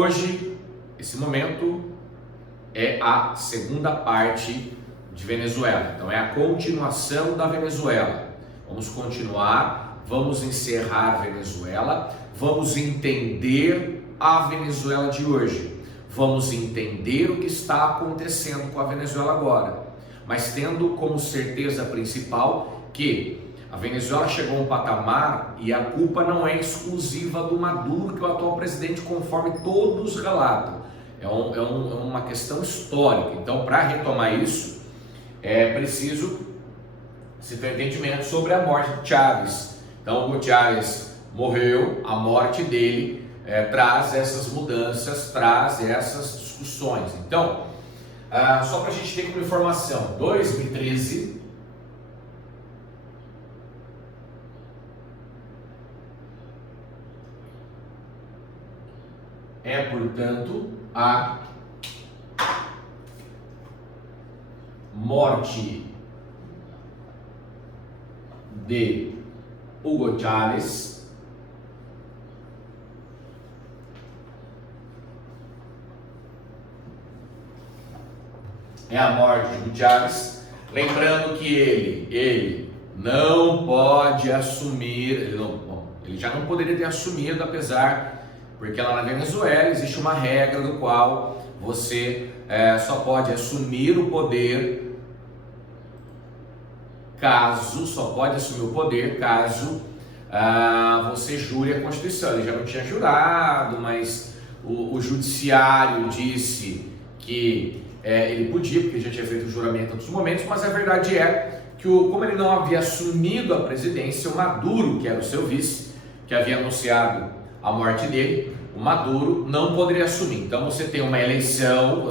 Hoje, esse momento é a segunda parte de Venezuela, então é a continuação da Venezuela. Vamos continuar, vamos encerrar Venezuela, vamos entender a Venezuela de hoje, vamos entender o que está acontecendo com a Venezuela agora, mas tendo como certeza principal que a Venezuela chegou a um patamar e a culpa não é exclusiva do Maduro, que é o atual presidente, conforme todos relatam. É uma questão histórica. Então, para retomar isso, é preciso se ter entendimento sobre a morte de Chávez. Então, o Hugo Chávez morreu, a morte dele traz essas mudanças, traz essas discussões. Então, só para a gente ter como informação, 2013... é, portanto, a morte de Hugo Chávez, é a morte de Hugo Chávez, lembrando que ele não pode assumir, ele já não poderia ter assumido, apesar... Porque lá na Venezuela existe uma regra do qual você só pode assumir o poder caso você jure a Constituição. Ele já não tinha jurado, mas o judiciário disse que ele podia, porque ele já tinha feito o juramento em outros momentos, mas a verdade é que como ele não havia assumido a presidência, o Maduro, que era o seu vice, que havia anunciado a morte dele, o Maduro não poderia assumir. Então você tem uma eleição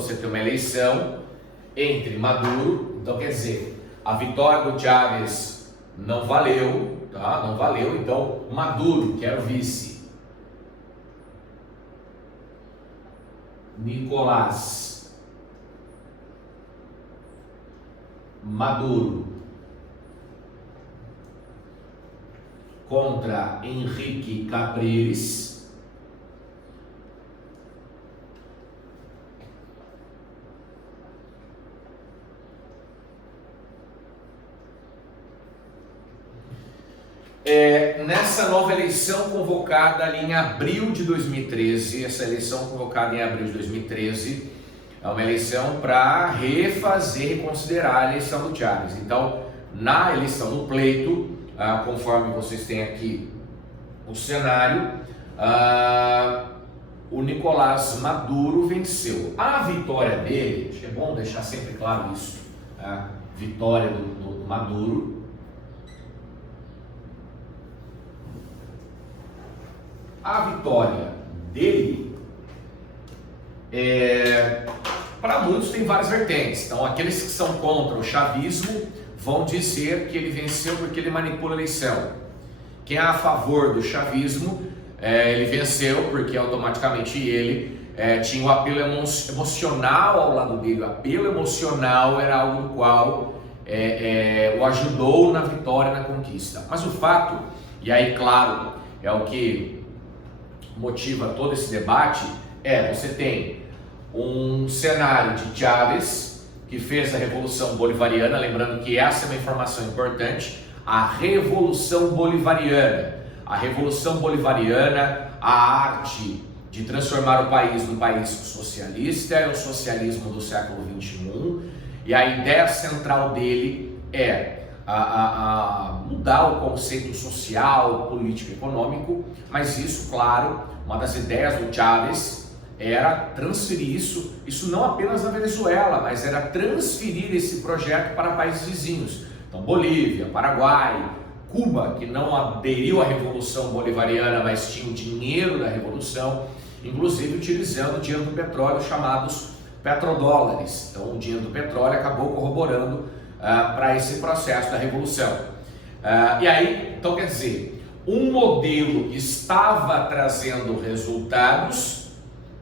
entre Maduro, então quer dizer, a vitória do Chávez não valeu, tá? Não valeu, então Maduro, que era o vice, Nicolás Maduro contra Henrique Capriles. Nessa nova eleição convocada ali em abril de 2013, essa eleição convocada em abril de 2013 é uma eleição para reconsiderar a eleição do Chávez. Então, na eleição do pleito, conforme vocês têm aqui o cenário, o Nicolás Maduro venceu. A vitória dele, acho que é bom deixar sempre claro isso, a vitória do Maduro, a vitória dele, para muitos tem várias vertentes. Então, aqueles que são contra o chavismo vão dizer que ele venceu porque ele manipula a eleição. Quem é a favor do chavismo, ele venceu porque automaticamente ele tinha o apelo emocional ao lado dele. O apelo emocional era algo do qual o ajudou na vitória, na conquista. Mas o fato, e aí claro, é o que motiva todo esse debate, você tem um cenário de Chávez, que fez a Revolução Bolivariana, lembrando que essa é uma informação importante, a Revolução Bolivariana. A Revolução Bolivariana, a arte de transformar o país num país socialista, é o socialismo do século XXI, e a ideia central dele é mudar o conceito social, político e econômico, mas isso, claro, uma das ideias do Chávez era transferir isso não apenas na Venezuela, mas era transferir esse projeto para países vizinhos. Então, Bolívia, Paraguai, Cuba, que não aderiu à Revolução Bolivariana, mas tinha o dinheiro da Revolução, inclusive utilizando o dinheiro do petróleo, chamados petrodólares. Então, o dinheiro do petróleo acabou corroborando para esse processo da Revolução. E aí, então quer dizer, um modelo que estava trazendo resultados,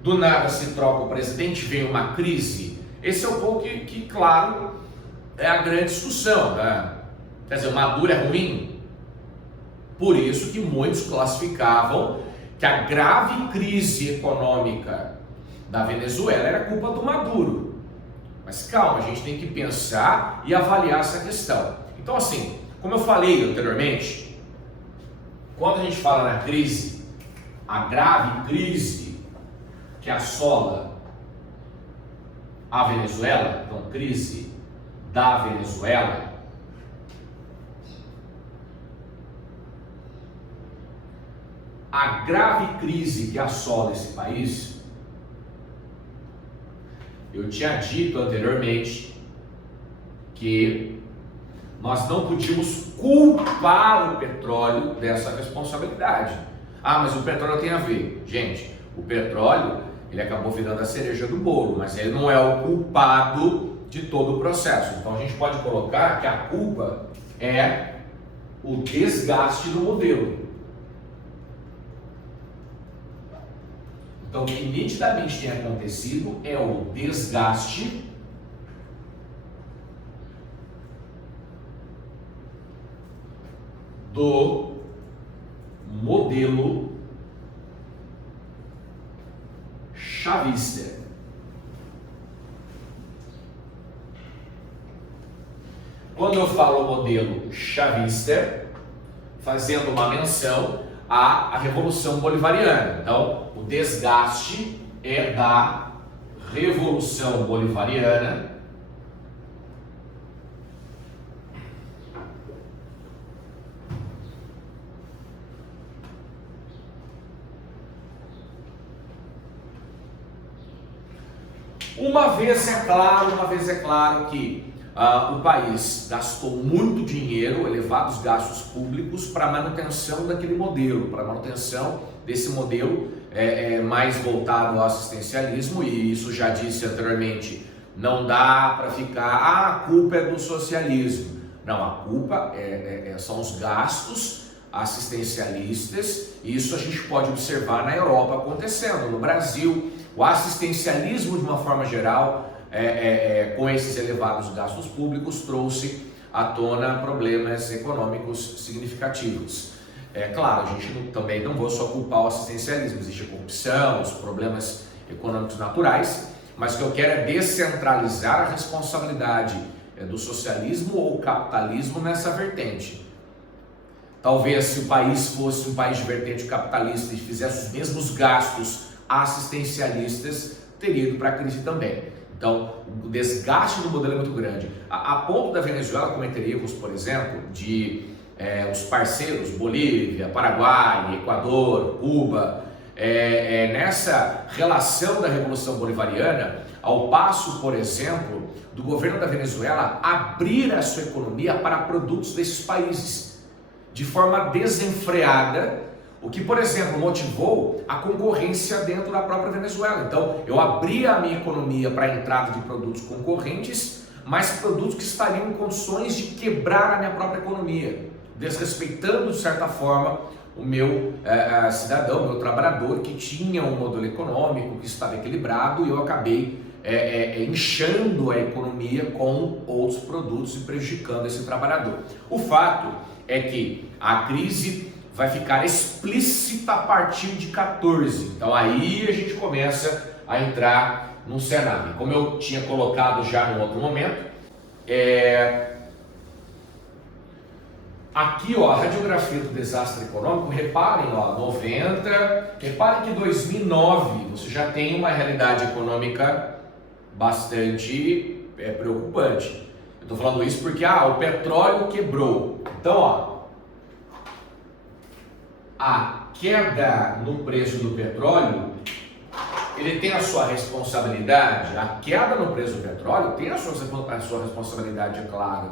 do nada se troca o presidente, vem uma crise. Esse é o ponto que claro, é a grande discussão, né? Quer dizer, o Maduro é ruim? Por isso que muitos classificavam que a grave crise econômica da Venezuela era culpa do Maduro. Mas calma, a gente tem que pensar e avaliar essa questão. Então assim, como eu falei anteriormente, quando a gente fala na crise, a grave crise que assola a Venezuela, então crise da Venezuela, a grave crise que assola esse país, eu tinha dito anteriormente que nós não podíamos culpar o petróleo dessa responsabilidade. Ah, mas o petróleo tem a ver. Gente, o petróleo, ele acabou virando a cereja do bolo, mas ele não é o culpado de todo o processo. Então a gente pode colocar que a culpa é o desgaste do modelo. Então o que nitidamente tem acontecido é o desgaste do modelo chavista. Quando eu falo modelo chavista, fazendo uma menção à Revolução Bolivariana. Então, o desgaste é da Revolução Bolivariana, uma vez é claro que o país gastou muito dinheiro, elevados gastos públicos para a manutenção daquele modelo, para a manutenção desse modelo mais voltado ao assistencialismo, e isso já disse anteriormente, não dá para ficar, a culpa é do socialismo. Não, a culpa são os gastos assistencialistas, e isso a gente pode observar na Europa acontecendo, no Brasil. O assistencialismo, de uma forma geral, com esses elevados gastos públicos, trouxe à tona problemas econômicos significativos. É claro, a gente também não vou só culpar o assistencialismo, existe a corrupção, os problemas econômicos naturais, mas o que eu quero é descentralizar a responsabilidade do socialismo ou capitalismo nessa vertente. Talvez se o país fosse um país de vertente capitalista e fizesse os mesmos gastos assistencialistas, teria ido para a crise também. Então, o desgaste do modelo é muito grande. A ponto da Venezuela cometer erros, por exemplo, de os parceiros, Bolívia, Paraguai, Equador, Cuba, nessa relação da Revolução Bolivariana, ao passo, por exemplo, do governo da Venezuela abrir a sua economia para produtos desses países, de forma desenfreada, o que, por exemplo, motivou a concorrência dentro da própria Venezuela. Então, eu abri a minha economia para a entrada de produtos concorrentes, mas produtos que estariam em condições de quebrar a minha própria economia, desrespeitando, de certa forma, o meu cidadão, o meu trabalhador, que tinha um modelo econômico, que estava equilibrado, e eu acabei inchando a economia com outros produtos e prejudicando esse trabalhador. O fato é que a crise vai ficar explícita a partir de 14. Então aí a gente começa a entrar num cenário. Como eu tinha colocado já no outro momento, aqui ó, a radiografia do desastre econômico, reparem, ó, 90, reparem que 2009 você já tem uma realidade econômica bastante preocupante. Eu estou falando isso porque o petróleo quebrou. Então, ó, a queda no preço do petróleo, ele tem a sua responsabilidade. A queda no preço do petróleo tem a sua responsabilidade, é claro.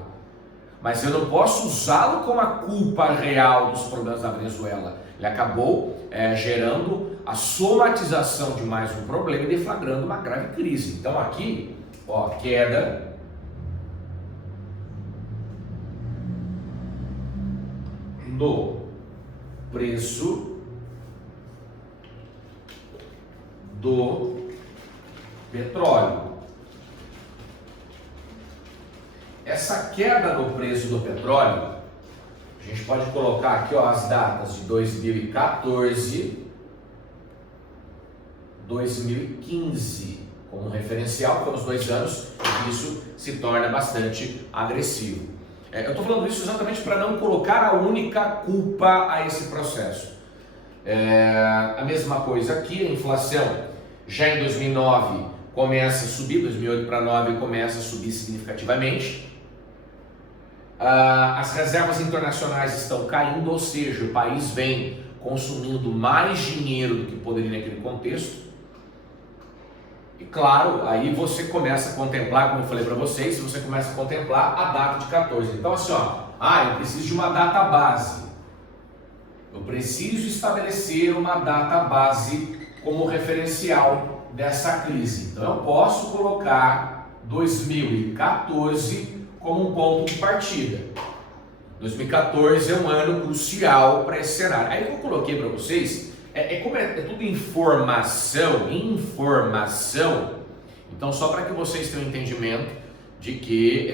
Mas eu não posso usá-lo como a culpa real dos problemas da Venezuela. Ele acabou gerando a somatização de mais um problema e deflagrando uma grave crise. Então aqui, ó, queda no preço do petróleo. Essa queda no preço do petróleo, a gente pode colocar aqui ó, as datas de 2014, 2015 como referencial, porque os 2 anos isso se torna bastante agressivo. Eu estou falando isso exatamente para não colocar a única culpa a esse processo. A mesma coisa aqui, a inflação já em 2009 começa a subir, 2008 para 2009 começa a subir significativamente. As reservas internacionais estão caindo, ou seja, o país vem consumindo mais dinheiro do que poderia naquele contexto. E claro, aí você começa a contemplar, como eu falei para vocês, você começa a contemplar a data de 14. Então assim, eu preciso de uma data base. Eu preciso estabelecer uma data base como referencial dessa crise. Então eu posso colocar 2014 como um ponto de partida. 2014 é um ano crucial para esse cenário. Aí eu coloquei para vocês, como é tudo informação, então só para que vocês tenham um entendimento de que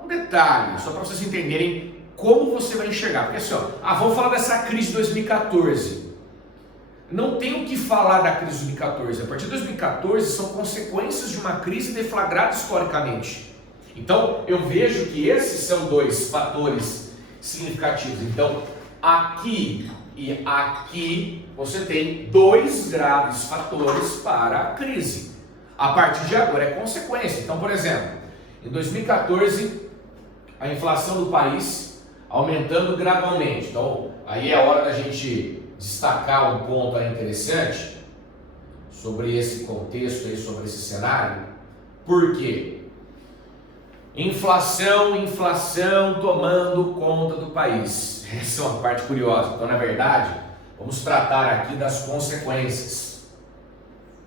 um detalhe, só para vocês entenderem como você vai enxergar, porque assim, vamos falar dessa crise de 2014. Não tem o que falar da crise de 2014, a partir de 2014 são consequências de uma crise deflagrada historicamente. Então, eu vejo que esses são 2 fatores significativos. Então, aqui e aqui você tem 2 graves fatores para a crise. A partir de agora é consequência. Então, por exemplo, em 2014, a inflação do país aumentando gradualmente. Então, aí é a hora da gente destacar um ponto aí interessante sobre esse contexto, aí, sobre esse cenário. Por quê? Inflação tomando conta do país. Essa é uma parte curiosa. Então, na verdade, vamos tratar aqui das consequências.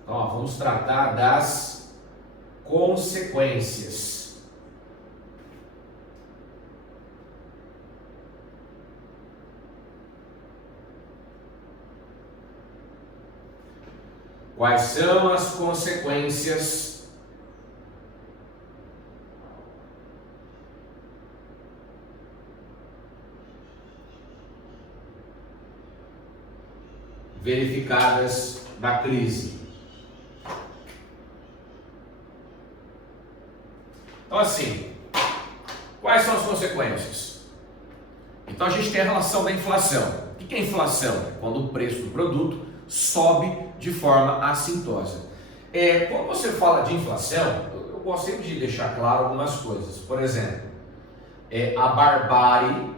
Então, vamos tratar das consequências. Quais são as consequências verificadas da crise? Então assim, quais são as consequências? Então a gente tem a relação da inflação. O que é inflação? Quando o preço do produto sobe de forma assintosa. Quando você fala de inflação, eu gosto sempre de deixar claro algumas coisas. Por exemplo, a barbárie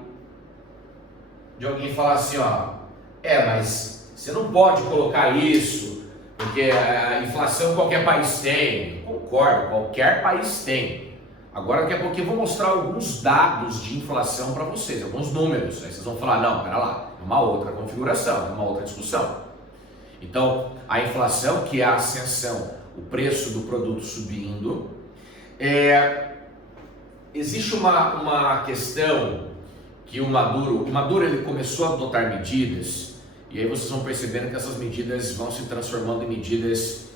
de alguém falar assim, mas você não pode colocar isso, porque a inflação qualquer país tem. Eu concordo, qualquer país tem. Agora daqui a pouquinho eu vou mostrar alguns dados de inflação para vocês, alguns números. Aí vocês vão falar, não, pera lá, é uma outra configuração, é uma outra discussão. Então, a inflação, que é a ascensão, o preço do produto subindo, existe uma questão que o Maduro ele começou a adotar medidas, e aí vocês vão percebendo que essas medidas vão se transformando em medidas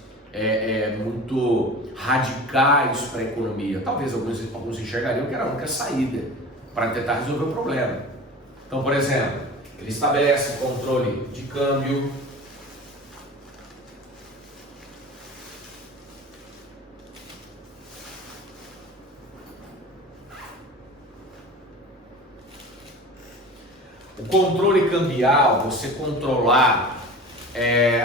muito radicais para a economia. Talvez alguns enxergariam que era a única saída para tentar resolver o problema. Então, por exemplo, ele estabelece controle de câmbio, o controle cambial, você controlar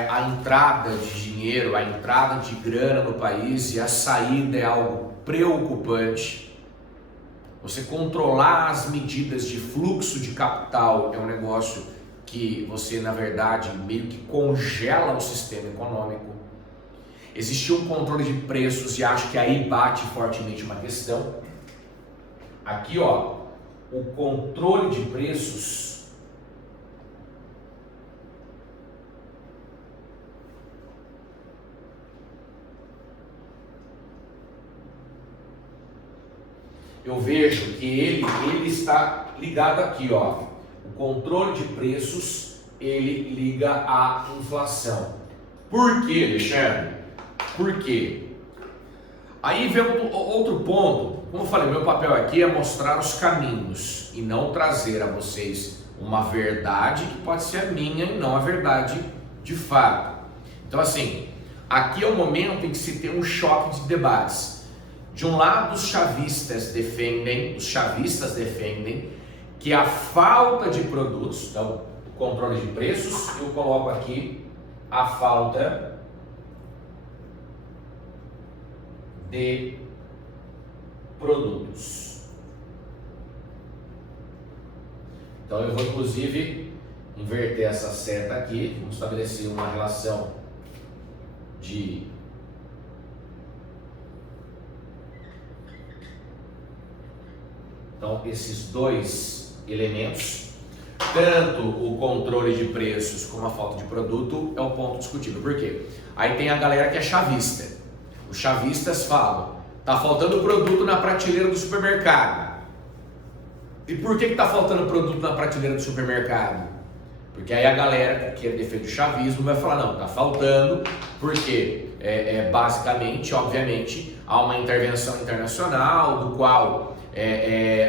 a entrada de dinheiro, a entrada de grana no país e a saída é algo preocupante. Você controlar as medidas de fluxo de capital é um negócio que você, na verdade, meio que congela o sistema econômico. Existe um controle de preços e acho que aí bate fortemente uma questão. Aqui, o controle de preços eu vejo que ele está ligado aqui, o controle de preços, ele liga à inflação. Por quê, Alexandre? Por quê? Aí vem outro ponto. Como eu falei, meu papel aqui é mostrar os caminhos e não trazer a vocês uma verdade que pode ser a minha e não a verdade de fato. Então assim, aqui é o momento em que se tem um choque de debates. De um lado, os chavistas defendem que a falta de produtos, então o controle de preços, eu coloco aqui a falta de produtos. Então eu vou inclusive inverter essa seta aqui, vamos estabelecer uma relação de então esses dois elementos, tanto o controle de preços como a falta de produto, é o ponto discutível. Por quê? Aí tem a galera que é chavista. Os chavistas falam, tá faltando produto na prateleira do supermercado. E por que está faltando produto na prateleira do supermercado? Porque aí a galera que defende o chavismo vai falar, não, está faltando porque basicamente, obviamente, há uma intervenção internacional do qual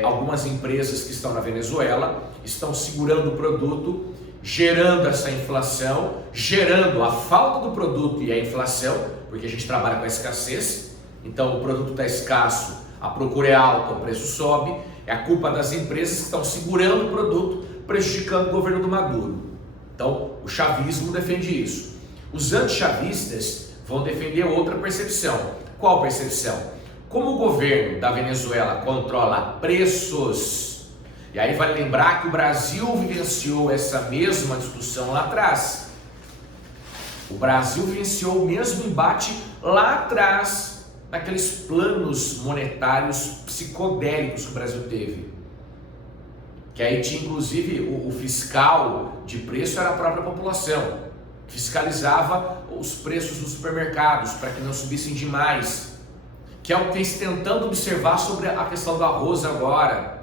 algumas empresas que estão na Venezuela estão segurando o produto, gerando essa inflação, gerando a falta do produto e a inflação, porque a gente trabalha com a escassez, então o produto está escasso, a procura é alta, o preço sobe, é a culpa das empresas que estão segurando o produto, prejudicando o governo do Maduro. Então, o chavismo defende isso. Os antichavistas vão defender outra percepção. Qual percepção? Como o governo da Venezuela controla preços, e aí vale lembrar que o Brasil vivenciou essa mesma discussão lá atrás. O Brasil vivenciou o mesmo embate lá atrás, naqueles planos monetários psicodélicos que o Brasil teve. Que aí tinha inclusive o fiscal de preço era a própria população, fiscalizava os preços dos supermercados para que não subissem demais, que é o que eles tentando observar sobre a questão do arroz agora,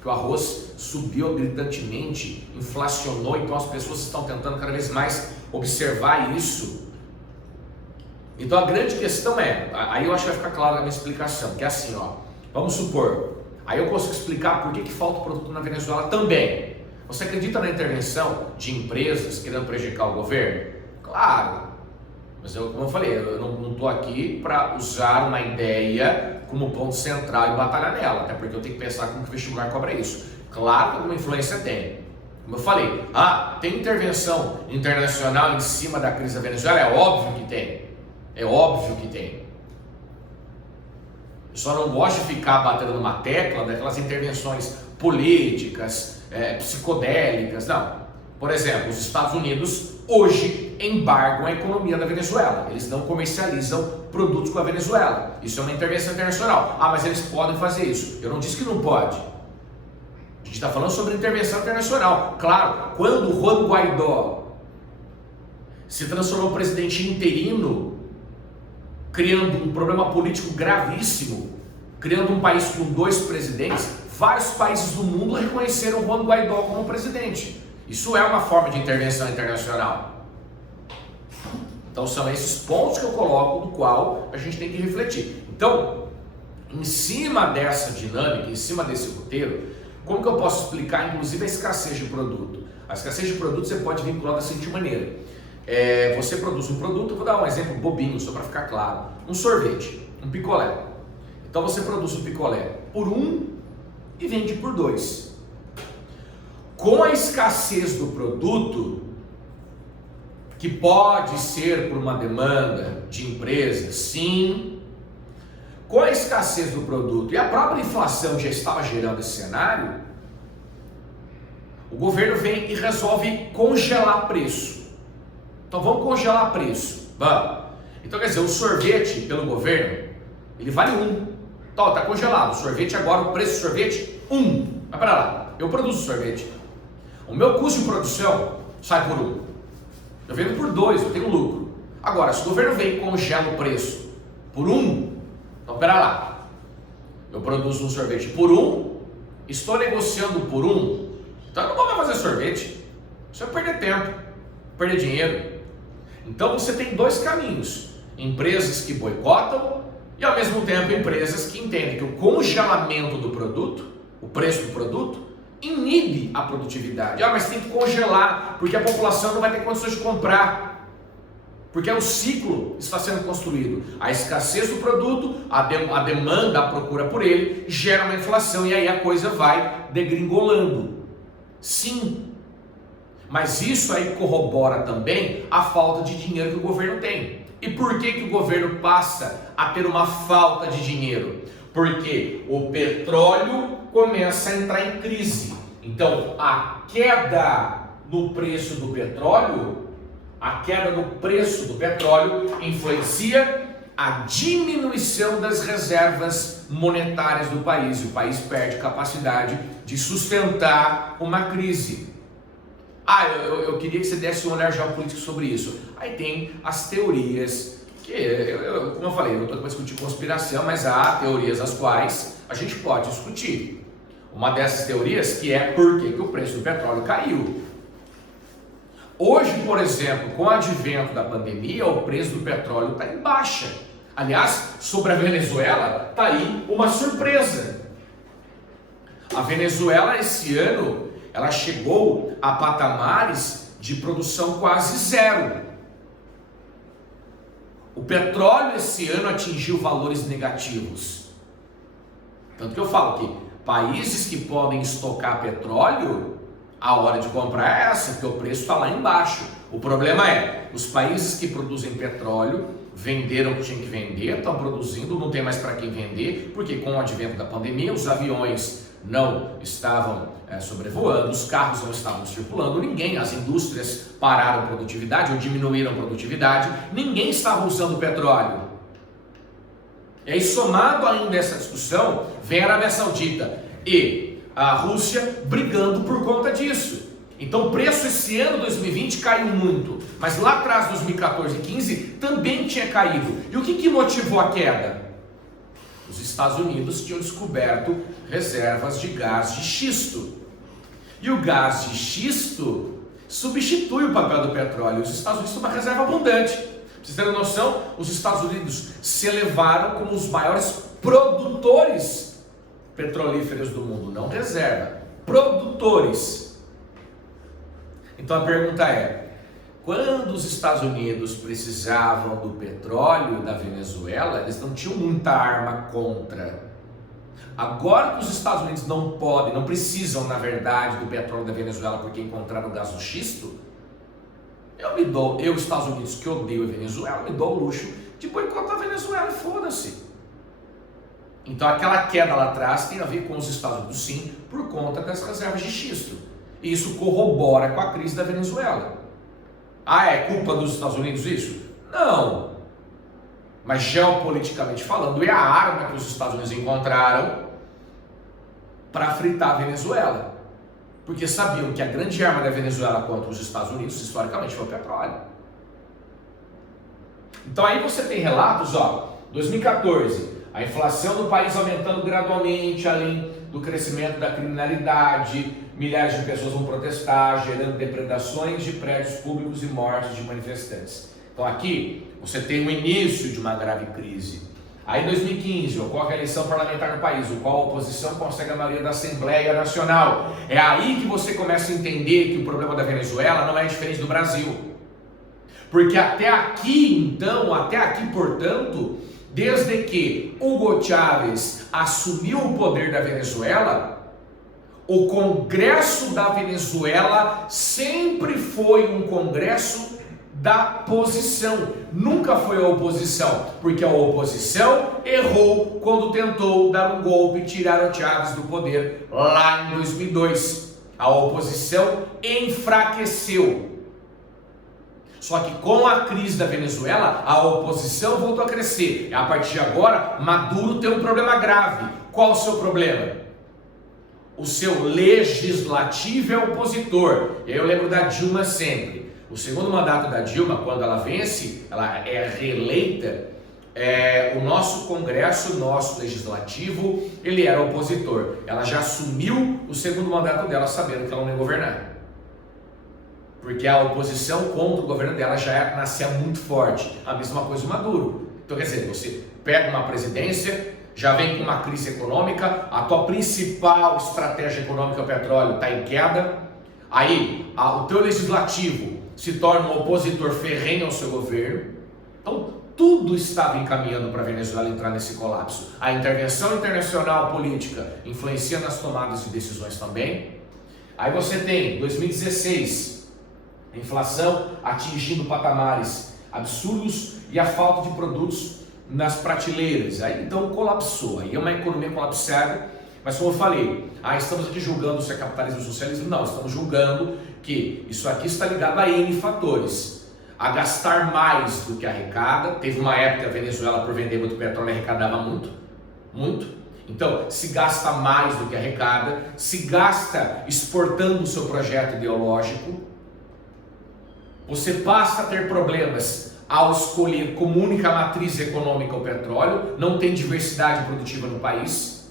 que o arroz subiu gritantemente, inflacionou, então as pessoas estão tentando cada vez mais observar isso. Então a grande questão aí eu acho que vai ficar claro na minha explicação, que é assim, ó, vamos supor, aí eu consigo explicar por que falta produto na Venezuela também. Você acredita na intervenção de empresas querendo prejudicar o governo? Claro, mas como eu falei, eu não estou aqui para usar uma ideia como ponto central e batalhar nela, até porque eu tenho que pensar como que o vestibular cobra isso. Claro que alguma influência tem. Como eu falei, tem intervenção internacional em cima da crise da Venezuela? É óbvio que tem. É óbvio que tem. Eu só não gosto de ficar batendo numa tecla daquelas intervenções políticas, psicodélicas, não. Por exemplo, os Estados Unidos hoje embargam a economia da Venezuela. Eles não comercializam produtos com a Venezuela. Isso é uma intervenção internacional. Mas eles podem fazer isso. Eu não disse que não pode. A gente está falando sobre intervenção internacional. Claro, quando o Juan Guaidó se transformou em presidente interino, criando um problema político gravíssimo, criando um país com 2 presidentes, vários países do mundo reconheceram Juan Guaidó como presidente. Isso é uma forma de intervenção internacional. Então são esses pontos que eu coloco do qual a gente tem que refletir. Então, em cima dessa dinâmica, em cima desse roteiro, como que eu posso explicar inclusive a escassez de produto? A escassez de produto você pode vincular da seguinte maneira. Você produz um produto, eu vou dar um exemplo bobinho só para ficar claro, um sorvete, um picolé. Então você produz um picolé por 1 e vende por 2. Com a escassez do produto, que pode ser por uma demanda de empresa, sim, com a escassez do produto e a própria inflação já estava gerando esse cenário, o governo vem e resolve congelar preço. Então vamos congelar preço. Vamos. Então quer dizer, o sorvete pelo governo, ele vale 1. Então está congelado. O sorvete agora, o preço do sorvete, 1. Vai para lá. Eu produzo sorvete. O meu custo de produção sai por 1. Eu vendo por 2, eu tenho lucro. Agora, se o governo vem e congela o preço por 1, então pera lá. Eu produzo um sorvete por 1, estou negociando por 1, então eu não vou mais fazer sorvete. Isso é perder tempo, perder dinheiro. Então você tem 2 caminhos: empresas que boicotam e ao mesmo tempo empresas que entendem que o congelamento do produto, o preço do produto, inibe a produtividade. Mas tem que congelar porque a população não vai ter condições de comprar. Porque o ciclo está sendo construído. A escassez do produto, a demanda, a procura por ele, gera uma inflação e aí a coisa vai degringolando. Sim, mas isso aí corrobora também a falta de dinheiro que o governo tem. E por que o governo passa a ter uma falta de dinheiro? Porque o petróleo começa a entrar em crise. Então, a queda no preço do petróleo influencia a diminuição das reservas monetárias do país. E o país perde capacidade de sustentar uma crise. Eu queria que você desse um olhar geopolítico sobre isso. Aí tem as teorias, que como eu falei, eu não estou para discutir conspiração, mas há teorias as quais a gente pode discutir. Uma dessas teorias que é por que o preço do petróleo caiu. Hoje, por exemplo, com o advento da pandemia, o preço do petróleo está em baixa. Aliás, sobre a Venezuela, está aí uma surpresa. A Venezuela, esse ano, ela chegou a patamares de produção quase zero. O petróleo, esse ano, atingiu valores negativos. Tanto que eu falo que países que podem estocar petróleo, a hora de comprar é essa, porque o preço está lá embaixo. O problema é, os países que produzem petróleo venderam o que tinha que vender, estão produzindo, não tem mais para quem vender, porque com o advento da pandemia, os aviões não estavam sobrevoando, os carros não estavam circulando, as indústrias pararam produtividade ou diminuíram produtividade, ninguém estava usando petróleo. E aí, somado ainda essa discussão, vem a Arábia Saudita e a Rússia brigando por conta disso. Então o preço esse ano 2020 caiu muito, mas lá atrás, 2014 e 2015, também tinha caído. E o que motivou a queda? Os Estados Unidos tinham descoberto reservas de gás de xisto. E o gás de xisto substitui o papel do petróleo. Os Estados Unidos têm uma reserva abundante. Pra vocês terem noção, os Estados Unidos se elevaram como os maiores produtores petrolíferos do mundo, não reserva, produtores. Então a pergunta é, quando os Estados Unidos precisavam do petróleo da Venezuela, eles não tinham muita arma contra. Agora que os Estados Unidos não precisam, na verdade, do petróleo da Venezuela porque encontraram o gás do xisto, eu, Estados Unidos, que odeio a Venezuela, me dou o luxo de boicotar a Venezuela e foda-se. Então aquela queda lá atrás tem a ver com os Estados Unidos, sim, por conta das reservas de xisto. E isso corrobora com a crise da Venezuela. É culpa dos Estados Unidos isso? Não. Mas geopoliticamente falando, é a arma que os Estados Unidos encontraram para fritar a Venezuela. Porque sabiam que a grande arma da Venezuela contra os Estados Unidos, historicamente, foi o petróleo. Então aí você tem relatos, 2014, a inflação do país aumentando gradualmente, além do crescimento da criminalidade, milhares de pessoas vão protestar, gerando depredações de prédios públicos e mortes de manifestantes. Então aqui você tem o início de uma grave crise. Aí em 2015 ocorre a eleição parlamentar no país, o qual a oposição consegue a maioria da Assembleia Nacional. É aí que você começa a entender que o problema da Venezuela não é diferente do Brasil. Porque até aqui, portanto, desde que Hugo Chávez assumiu o poder da Venezuela, o Congresso da Venezuela sempre foi um Congresso da posição, nunca foi a oposição, porque a oposição errou quando tentou dar um golpe e tirar o Chávez do poder lá em 2002. A oposição enfraqueceu. Só que com a crise da Venezuela, a oposição voltou a crescer. A partir de agora, Maduro tem um problema grave. Qual o seu problema? O seu legislativo é opositor. E aí eu lembro da Dilma sempre. O segundo mandato da Dilma, quando ela vence, ela é reeleita, o nosso Congresso, o nosso Legislativo, ele era opositor. Ela já assumiu o segundo mandato dela sabendo que ela não ia governar. Porque a oposição contra o governo dela já nascia muito forte. A mesma coisa o Maduro. Então quer dizer, você pega uma presidência, já vem com uma crise econômica, a tua principal estratégia econômica, o petróleo, está em queda. Aí, o teu legislativo se torna um opositor ferrenho ao seu governo. Então, tudo estava encaminhando para a Venezuela entrar nesse colapso. A intervenção internacional política influencia nas tomadas de decisões também. Aí você tem 2016, a inflação atingindo patamares absurdos e a falta de produtos nas prateleiras. Aí então colapsou. Aí é uma economia colapsada. Mas como eu falei, estamos aqui julgando se é capitalismo ou socialismo? Não, estamos julgando que isso aqui está ligado a N fatores. A gastar mais do que arrecada. Teve uma época que a Venezuela, por vender muito petróleo, arrecadava muito, muito. Então, se gasta mais do que arrecada, se gasta exportando o seu projeto ideológico, você passa a ter problemas ao escolher como única matriz econômica o petróleo, não tem diversidade produtiva no país.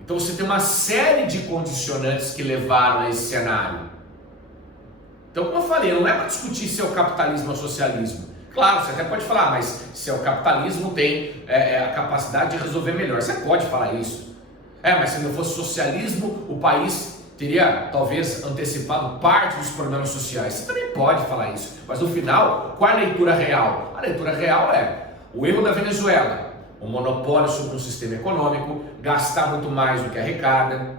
Então você tem uma série de condicionantes que levaram a esse cenário. Então, como eu falei, não é para discutir se é o capitalismo ou o socialismo. Claro, você até pode falar, mas se é o capitalismo tem a capacidade de resolver melhor. Você pode falar isso. Mas se não fosse socialismo, o país teria talvez antecipado parte dos problemas sociais. Você também pode falar isso. Mas no final, qual é a leitura real? A leitura real é o erro da Venezuela, o monopólio sobre um sistema econômico, gastar muito mais do que arrecada,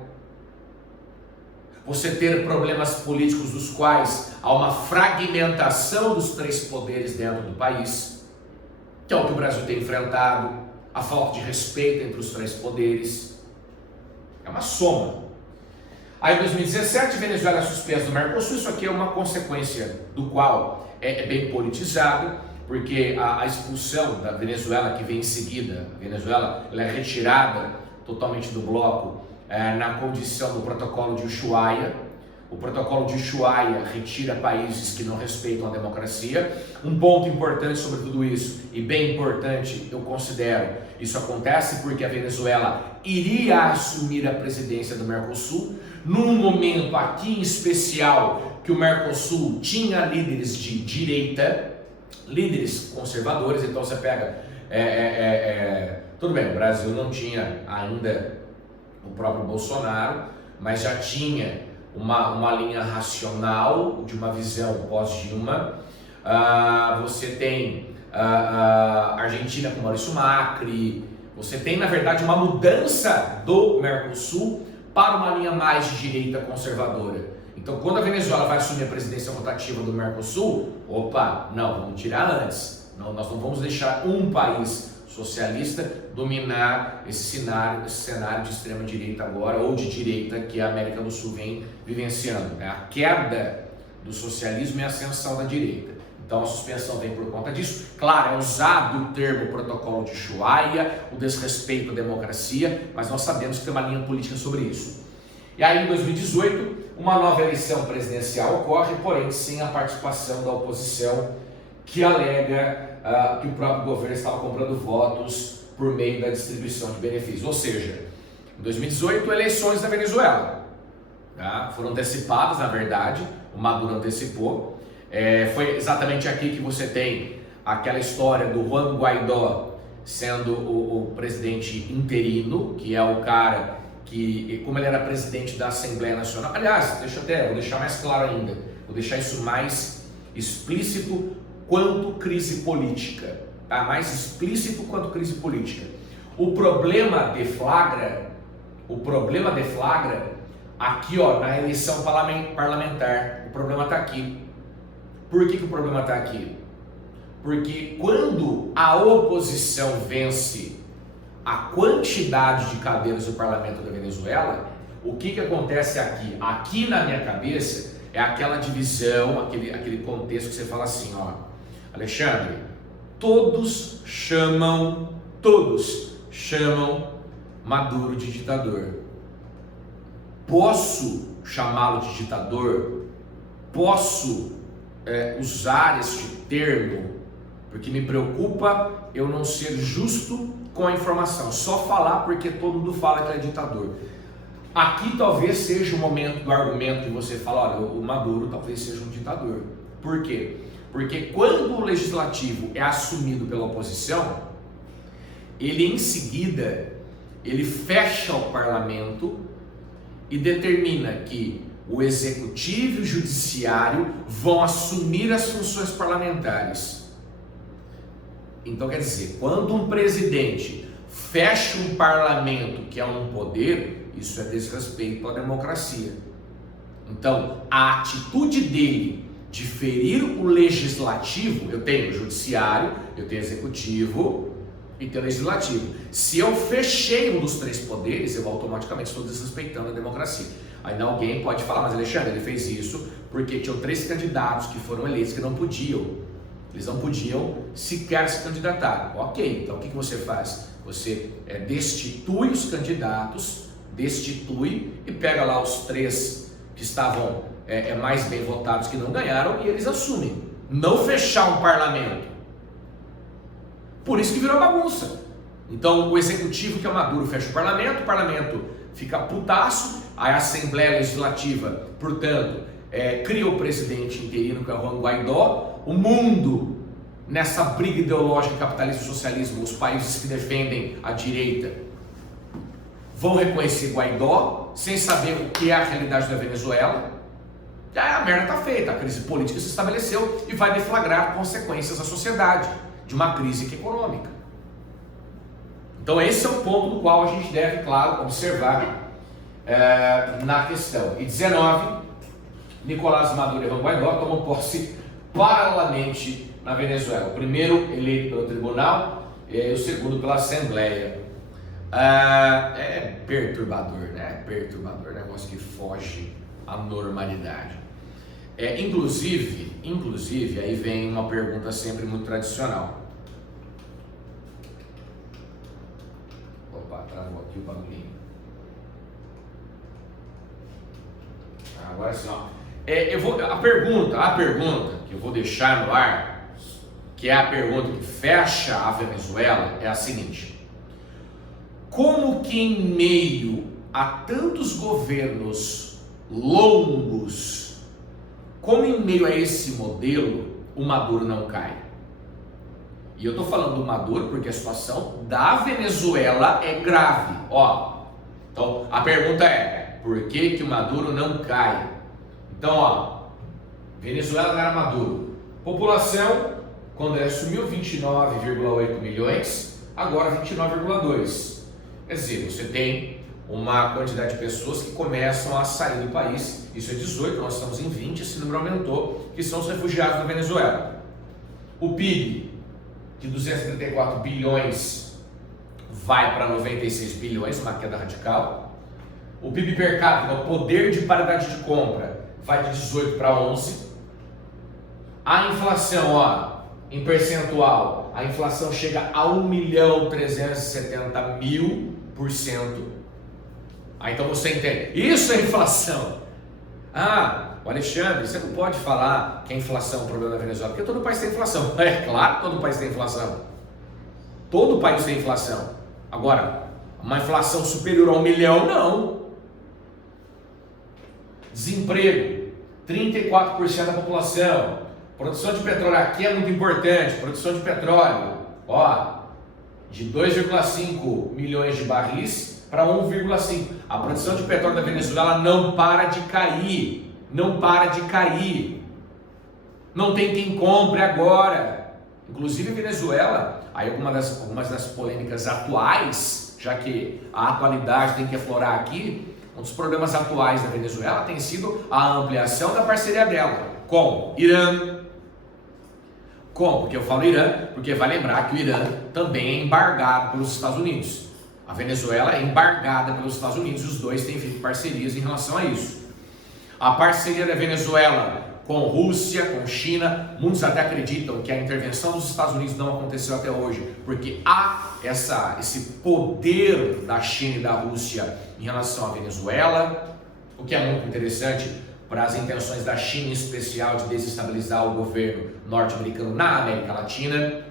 você ter problemas políticos dos quais há uma fragmentação dos três poderes dentro do país, que é o que o Brasil tem enfrentado, a falta de respeito entre os três poderes, é uma soma. Aí em 2017, Venezuela é suspensa do Mercosul. Isso aqui é uma consequência do qual é bem politizado, porque a expulsão da Venezuela que vem em seguida, a Venezuela ela é retirada totalmente do bloco na condição do protocolo de Ushuaia. O protocolo de Ushuaia retira países que não respeitam a democracia. Um ponto importante sobre tudo isso, e bem importante eu considero, isso acontece porque a Venezuela iria assumir a presidência do Mercosul, num momento aqui em especial que o Mercosul tinha líderes de direita, líderes conservadores. Então você pega, tudo bem, o Brasil não tinha ainda o próprio Bolsonaro, mas já tinha uma linha racional de uma visão pós-Dilma. Você tem a Argentina com Maurício Macri, você tem na verdade uma mudança do Mercosul para uma linha mais de direita conservadora. Então quando a Venezuela vai assumir a presidência rotativa do Mercosul, vamos tirar antes, nós não vamos deixar um país socialista dominar esse cenário de extrema direita agora, ou de direita, que a América do Sul vem vivenciando. A queda do socialismo e a ascensão da direita. Então a suspensão vem por conta disso. Claro, é usado o termo protocolo de Ushuaia, o desrespeito à democracia, mas nós sabemos que tem uma linha política sobre isso. E aí em 2018, uma nova eleição presidencial ocorre, porém sem a participação da oposição, que alega que o próprio governo estava comprando votos por meio da distribuição de benefícios. Ou seja, em 2018, eleições na Venezuela. Foram antecipadas, na verdade, o Maduro antecipou. Foi exatamente aqui que você tem aquela história do Juan Guaidó sendo o presidente interino, que é o cara que, como ele era presidente da Assembleia Nacional, aliás, vou deixar mais claro ainda, vou deixar isso mais explícito quanto crise política, mais explícito quanto crise política. O problema deflagra aqui, na eleição parlamentar. O problema está aqui. Por que o problema está aqui? Porque quando a oposição vence a quantidade de cadeiras do parlamento da Venezuela, o que acontece aqui? Aqui na minha cabeça é aquela divisão, aquele contexto que você fala assim, Alexandre, todos chamam Maduro de ditador. Posso chamá-lo de ditador? Posso usar este termo? Porque me preocupa eu não ser justo com a informação, só falar porque todo mundo fala que ele é ditador. Aqui talvez seja o momento do argumento de você falar, olha, o Maduro talvez seja um ditador. Por quê? Porque quando o legislativo é assumido pela oposição, ele em seguida, ele fecha o parlamento e determina que o executivo e o judiciário vão assumir as funções parlamentares. Então quer dizer, quando um presidente fecha um parlamento, que é um poder, isso é desrespeito à democracia. Então, a atitude dele de ferir o legislativo, eu tenho o judiciário, eu tenho o executivo e tenho o legislativo. Se eu fechei um dos três poderes, eu automaticamente estou desrespeitando a democracia. Ainda alguém pode falar, mas Alexandre, ele fez isso porque tinham 3 candidatos que foram eleitos que não podiam. Eles não podiam sequer se candidatar. Ok, então o que você faz? Você destitui os candidatos, destitui e pega lá os 3 que estavam mais bem votados que não ganharam e eles assumem. Não fechar um parlamento. Por isso que virou bagunça. Então o executivo, que é o Maduro, fecha o parlamento fica putaço, a Assembleia Legislativa, portanto, cria o presidente interino, que é o Juan Guaidó. O mundo, nessa briga ideológica capitalismo e socialismo, os países que defendem a direita vão reconhecer Guaidó, sem saber o que é a realidade da Venezuela. E aí a merda está feita, a crise política se estabeleceu e vai deflagrar consequências à sociedade de uma crise econômica. Então esse é o ponto do qual a gente deve, claro, observar na questão. E 19, Nicolás Maduro e Juan Guaidó tomam posse paralelamente na Venezuela. O primeiro eleito pelo tribunal e o segundo pela Assembleia. É perturbador, né? Perturbador, negócio que foge à normalidade. Inclusive, aí vem uma pergunta sempre muito tradicional. Opa, travou aqui o bagulhinho. Agora sim, ó. A pergunta que eu vou deixar no ar, que é a pergunta que fecha a Venezuela, é a seguinte: como que em meio a tantos governos longos, como em meio a esse modelo, o Maduro não cai? E eu estou falando do Maduro porque a situação da Venezuela é grave. Então a pergunta é: por que o Maduro não cai? Então, Venezuela não era Maduro. População, quando ele assumiu 29,8 milhões, agora 29,2. Quer dizer, você tem uma quantidade de pessoas que começam a sair do país. Isso é 18, nós estamos em 20, esse número aumentou, que são os refugiados da Venezuela. O PIB, de 234 bilhões, vai para 96 bilhões, uma queda radical. O PIB per capita, o poder de paridade de compra, vai de 18 para 11. A inflação, em percentual, a inflação chega a 1.370.000%. Então você entende, isso é inflação. O Alexandre, você não pode falar que a inflação é um problema da Venezuela, porque todo país tem inflação. É claro que todo país tem inflação. Todo país tem inflação. Agora, uma inflação superior a 1 milhão, não. Desemprego, 34% da população. Produção de petróleo aqui é muito importante. Produção de petróleo, de 2,5 milhões de barris para 1,5. A produção de petróleo da Venezuela não para de cair. Não para de cair. Não tem quem compre agora. Inclusive Venezuela, aí algumas das polêmicas atuais, já que a atualidade tem que aflorar aqui. Um dos problemas atuais da Venezuela tem sido a ampliação da parceria dela com Irã. Porque eu falo Irã, porque vai lembrar que o Irã também é embargado pelos Estados Unidos. A Venezuela é embargada pelos Estados Unidos, os dois têm feito parcerias em relação a isso. A parceria da Venezuela com Rússia, com China, muitos até acreditam que a intervenção dos Estados Unidos não aconteceu até hoje, porque há esse poder da China e da Rússia em relação à Venezuela, o que é muito interessante para as intenções da China em especial de desestabilizar o governo norte-americano na América Latina.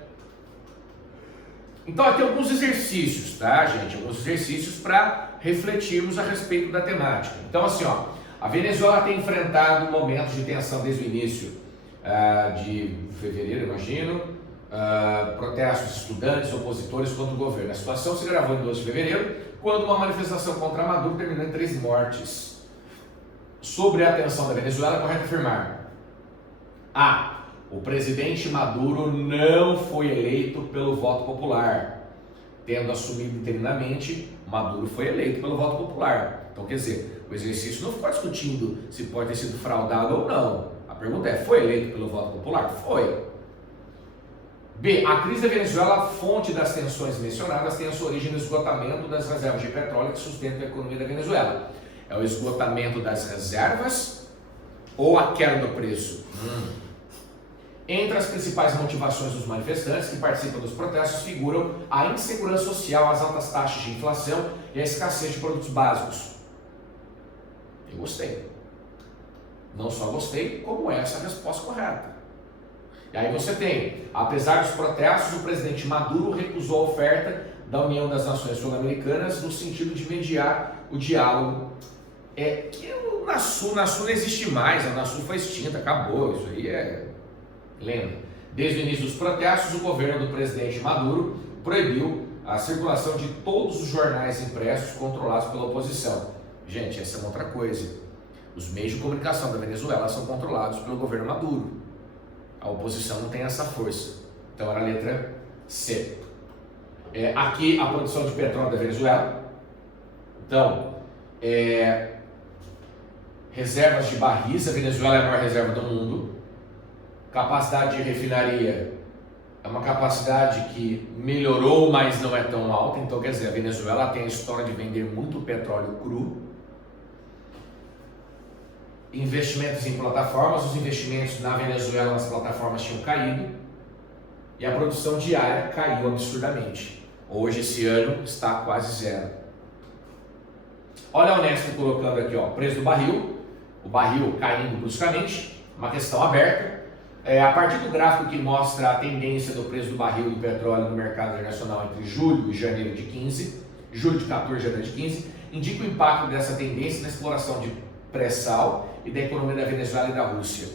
Então aqui alguns exercícios, tá, gente? Alguns exercícios para refletirmos a respeito da temática. Então assim, a Venezuela tem enfrentado momentos de tensão desde o início de fevereiro, imagino, protestos de estudantes, opositores contra o governo. A situação se gravou em 12 de fevereiro, quando uma manifestação contra Maduro terminou em 3 mortes. Sobre a tensão da Venezuela, é correto afirmar: A. O presidente Maduro não foi eleito pelo voto popular. Tendo assumido interinamente, Maduro foi eleito pelo voto popular. Então, quer dizer, o exercício não ficou discutindo se pode ter sido fraudado ou não. A pergunta é: foi eleito pelo voto popular? Foi. B. A crise da Venezuela, fonte das tensões mencionadas, tem a sua origem no esgotamento das reservas de petróleo que sustentam a economia da Venezuela. É o esgotamento das reservas ou a queda do preço? Entre as principais motivações dos manifestantes que participam dos protestos figuram a insegurança social, as altas taxas de inflação e a escassez de produtos básicos. Eu gostei. Não só gostei, como essa é a resposta correta. E aí você tem: apesar dos protestos, o presidente Maduro recusou a oferta da União das Nações Sul-Americanas no sentido de mediar o diálogo. Que o Unasul não existe mais, a Unasul foi extinta, acabou, isso aí é lenda. Desde o início dos protestos, o governo do presidente Maduro proibiu a circulação de todos os jornais impressos controlados pela oposição. Gente, essa é uma outra coisa. Os meios de comunicação da Venezuela são controlados pelo governo Maduro. A oposição não tem essa força. Então era a letra C. Aqui a produção de petróleo da Venezuela. Então, reservas de barris. A Venezuela é a maior reserva do mundo. Capacidade de refinaria é uma capacidade que melhorou, mas não é tão alta. Então, quer dizer, a Venezuela tem a história de vender muito petróleo cru. Investimentos em plataformas. Os investimentos na Venezuela nas plataformas tinham caído e a produção diária caiu absurdamente. Hoje, esse ano, está quase zero. Olha a Unesco colocando aqui, ó, preço do barril. O barril caindo bruscamente, uma questão aberta. A partir do gráfico que mostra a tendência do preço do barril do petróleo no mercado internacional entre julho e janeiro de 15, julho de 14 e janeiro de 15, indica o impacto dessa tendência na exploração de pré-sal e da economia da Venezuela e da Rússia.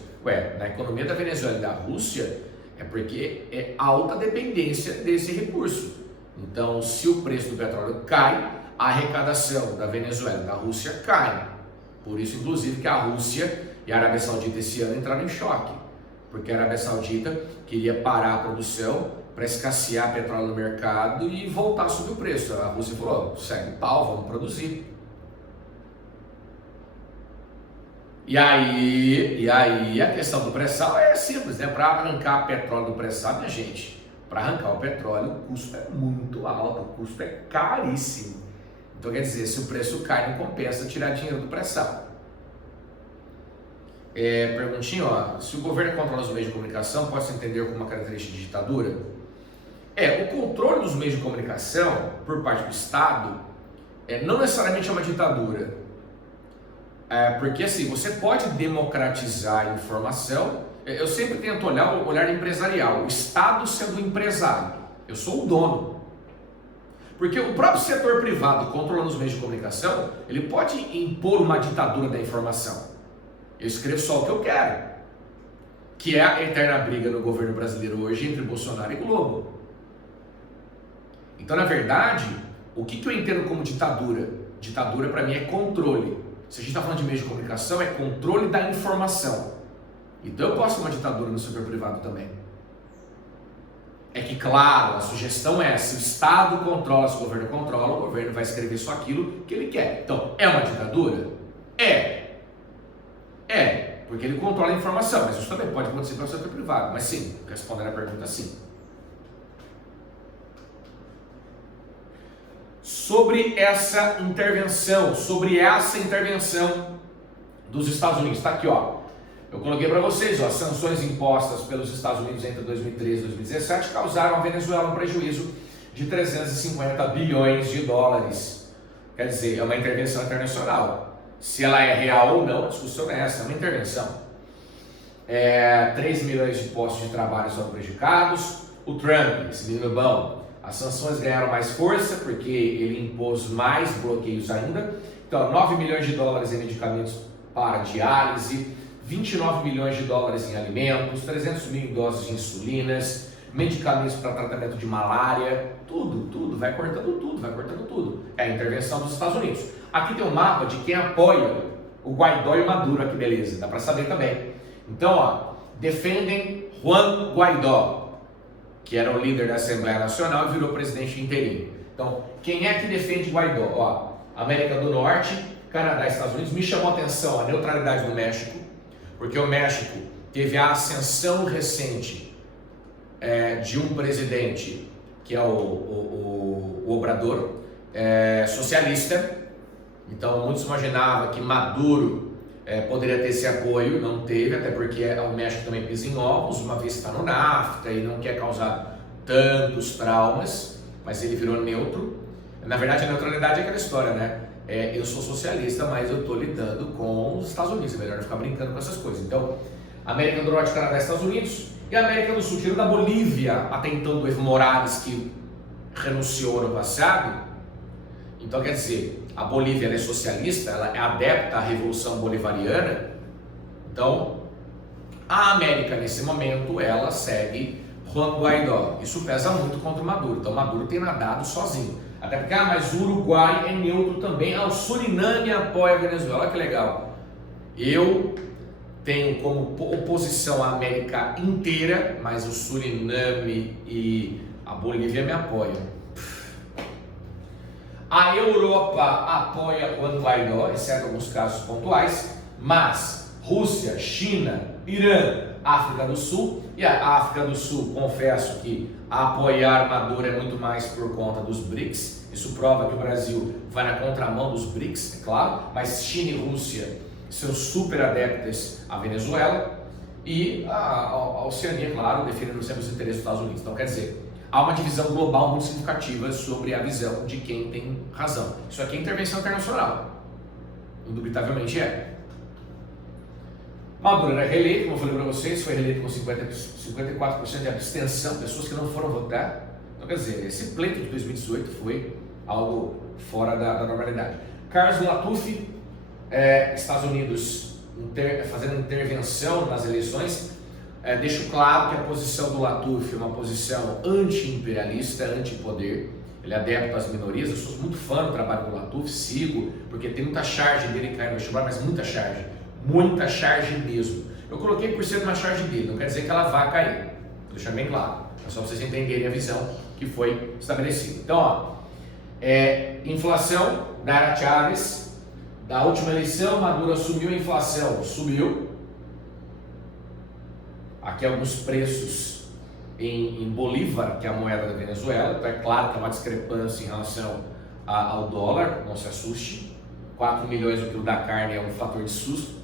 Na economia da Venezuela e da Rússia é porque é alta dependência desse recurso. Então, se o preço do petróleo cai, a arrecadação da Venezuela e da Rússia cai. Por isso, inclusive, que a Rússia e a Arábia Saudita esse ano entraram em choque, porque a Arábia Saudita queria parar a produção para escassear petróleo no mercado e voltar a subir o preço. A Rússia falou: segue o pau, vamos produzir. E aí a questão do pré-sal é simples, né? Para arrancar petróleo do pré-sal, minha gente, para arrancar o petróleo o custo é muito alto, o custo é caríssimo. Então quer dizer, se o preço cai, não compensa tirar dinheiro do pré-sal. Perguntinha, ó, se o governo controla os meios de comunicação, pode-se entender como uma característica de ditadura? O controle dos meios de comunicação por parte do Estado não necessariamente é uma ditadura. Porque assim, você pode democratizar a informação. Eu sempre tento olhar o olhar empresarial, o Estado sendo o empresário, eu sou o dono. Porque o próprio setor privado controlando os meios de comunicação, ele pode impor uma ditadura da informação. Eu escrevo só o que eu quero, que é a eterna briga no governo brasileiro hoje entre Bolsonaro e Globo. Então, na verdade, o que eu entendo como ditadura? Ditadura para mim é controle. Se a gente está falando de meios de comunicação, é controle da informação. Então eu posso ter uma ditadura no setor privado também. É que, claro, a sugestão é: se o Estado controla, se o governo controla, o governo vai escrever só aquilo que ele quer. Então, é uma ditadura? Porque ele controla a informação, mas isso também pode acontecer para o setor privado. Mas sim, respondendo a pergunta, sim. Sobre essa intervenção dos Estados Unidos, está aqui, ó. Eu coloquei para vocês, ó, sanções impostas pelos Estados Unidos entre 2013 e 2017 causaram à Venezuela um prejuízo de 350 bilhões de dólares. Quer dizer, é uma intervenção internacional. Se ela é real ou não, a discussão é essa, é uma intervenção. 3 milhões de postos de trabalho são prejudicados. O Trump, esse menino bom, as sanções ganharam mais força porque ele impôs mais bloqueios ainda. Então, 9 milhões de dólares em medicamentos para diálise, 29 milhões de dólares em alimentos, 300 mil em doses de insulinas, medicamentos para tratamento de malária, tudo, vai cortando tudo. É a intervenção dos Estados Unidos. Aqui tem um mapa de quem apoia o Guaidó e o Maduro, que beleza, dá para saber também. Então, ó, defendem Juan Guaidó, que era o líder da Assembleia Nacional e virou presidente interino. Então, quem é que defende Guaidó? Ó, América do Norte, Canadá e Estados Unidos. Me chamou a atenção a neutralidade do México, porque o México teve a ascensão recente de um presidente, que é o Obrador, socialista. Então, muitos imaginavam que Maduro poderia ter esse apoio, não teve, até porque o México também pisa em ovos, uma vez está no NAFTA e não quer causar tantos traumas, mas ele virou neutro. Na verdade, a neutralidade é aquela história, né? Eu sou socialista, mas eu estou lidando com os Estados Unidos, é melhor não ficar brincando com essas coisas. Então, América do Norte, Canadá e Estados Unidos, e América do Sul, tirando da Bolívia, até então do Evo Morales, que renunciou no passado. Então, quer dizer, a Bolívia ela é socialista, ela é adepta à Revolução Bolivariana. Então, a América, nesse momento, ela segue Juan Guaidó. Isso pesa muito contra o Maduro. Então, o Maduro tem nadado sozinho. Até porque, mas o Uruguai é neutro também. O Suriname apoia a Venezuela. Olha que legal. Eu tenho como oposição a América inteira, mas o Suriname e a Bolívia me apoiam. A Europa apoia Juan Guaidó, exceto alguns casos pontuais, mas Rússia, China, Irã, África do Sul, e a África do Sul, confesso que apoiar Maduro é muito mais por conta dos BRICS. Isso prova que o Brasil vai na contramão dos BRICS, é claro, mas China e Rússia são super adeptas à Venezuela, e a Oceania, claro, defendendo sempre os interesses dos Estados Unidos. Então, quer dizer, há uma divisão global muito significativa sobre a visão de quem tem razão. Isso aqui é intervenção internacional, indubitavelmente é. Maduro era reeleito, como eu falei para vocês, foi reeleito com 54% de abstenção, pessoas que não foram votar. Então, quer dizer, esse pleito de 2018 foi algo fora da normalidade. Carlos Latuf, Estados Unidos fazendo intervenção nas eleições. Deixo claro que a posição do Latuf é uma posição anti-imperialista, anti-poder. Ele é adepto às minorias. Eu sou muito fã do trabalho do Latuf, sigo, porque tem muita charge dele cair no vestibular, mas muita charge mesmo. Eu coloquei por ser uma charge dele, não quer dizer que ela vá cair, vou deixar bem claro, é só vocês entenderem a visão que foi estabelecida. Então, ó, inflação, Nara Chávez, da última eleição, Maduro assumiu a inflação, subiu. Aqui alguns preços em Bolívar, que é a moeda da Venezuela. Então é claro que há uma discrepância em relação ao dólar, não se assuste. 4 milhões o quilo da carne é um fator de susto.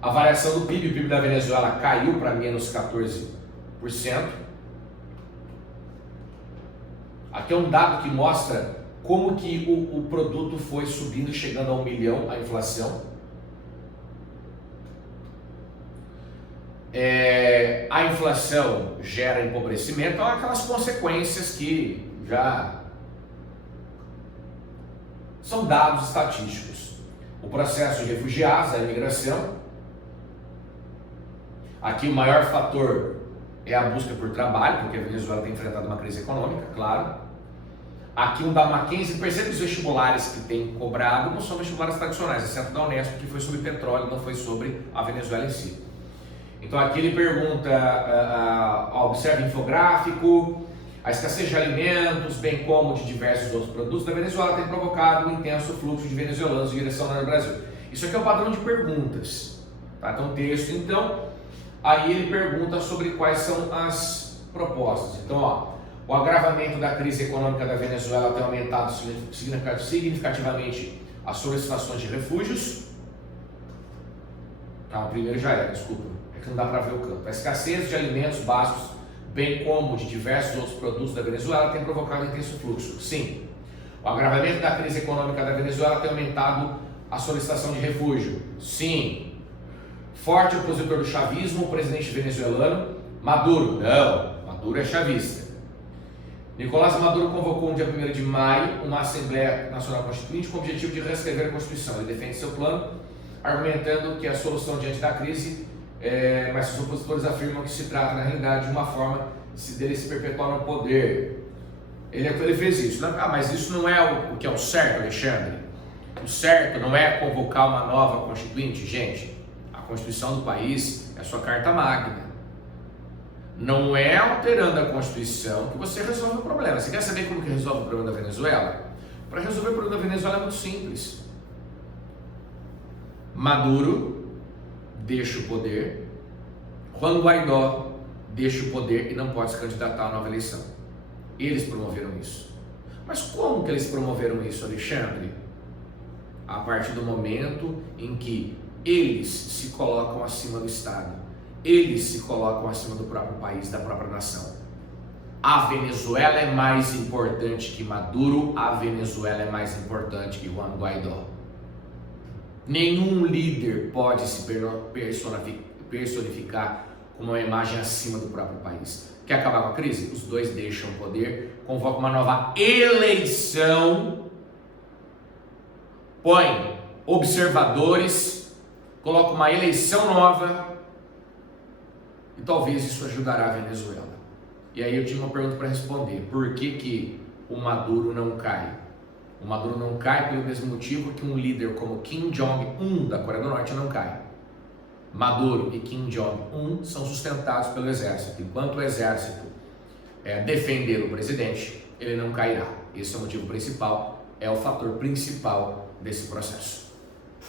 A variação do PIB, o PIB da Venezuela caiu para menos 14%. Aqui é um dado que mostra como que o produto foi subindo, chegando a 1 milhão a inflação. A inflação gera empobrecimento, então aquelas consequências que já são dados estatísticos. O processo de refugiados, a imigração. Aqui o maior fator é a busca por trabalho, porque a Venezuela tem enfrentado uma crise econômica, claro. Aqui um da Mackenzie, percebe que os vestibulares que tem cobrado não são vestibulares tradicionais, exceto da Unesp, que foi sobre petróleo, não foi sobre a Venezuela em si. Então aqui ele pergunta, observa infográfico, a escassez de alimentos, bem como de diversos outros produtos da Venezuela tem provocado um intenso fluxo de venezuelanos em direção ao Brasil. Isso aqui é o padrão de perguntas, tá? Então texto, aí ele pergunta sobre quais são as propostas. Então, ó, o agravamento da crise econômica da Venezuela tem aumentado significativamente as solicitações de refúgios. Tá, o primeiro já era, desculpa. Que não dá para ver o campo. A escassez de alimentos básicos, bem como de diversos outros produtos da Venezuela, tem provocado intenso fluxo. Sim. O agravamento da crise econômica da Venezuela tem aumentado a solicitação de refúgio. Sim. Forte opositor do chavismo, o presidente venezuelano Maduro. Não, Maduro é chavista. Nicolás Maduro convocou no dia 1º de maio uma Assembleia Nacional Constituinte com o objetivo de reescrever a Constituição. Ele defende seu plano, argumentando que a solução diante da crise mas os opositores afirmam que se trata, na realidade, de uma forma dele se perpetuar no poder. Ele fez isso. Mas isso não é o que é o certo, Alexandre? O certo não é convocar uma nova constituinte, gente. A Constituição do país é a sua carta magna. Não é alterando a Constituição que você resolve o problema. Você quer saber como que resolve o problema da Venezuela? Para resolver o problema da Venezuela é muito simples. Maduro deixa o poder, Juan Guaidó deixa o poder e não pode se candidatar à nova eleição. Eles promoveram isso. Mas como que eles promoveram isso, Alexandre? A partir do momento em que eles se colocam acima do Estado, eles se colocam acima do próprio país, da própria nação. A Venezuela é mais importante que Maduro, a Venezuela é mais importante que Juan Guaidó. Nenhum líder pode se personificar como uma imagem acima do próprio país. Quer acabar com a crise? Os dois deixam o poder, convoca uma nova eleição, põe observadores, coloca uma eleição nova e talvez isso ajudará a Venezuela. E aí eu tinha uma pergunta para responder: por que o Maduro não cai? O Maduro não cai pelo mesmo motivo que um líder como Kim Jong-un da Coreia do Norte não cai. Maduro e Kim Jong-un são sustentados pelo exército. Enquanto o exército defender o presidente, ele não cairá. Esse é o motivo principal, é o fator principal desse processo.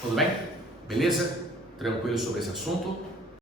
Tudo bem? Beleza? Tranquilo sobre esse assunto?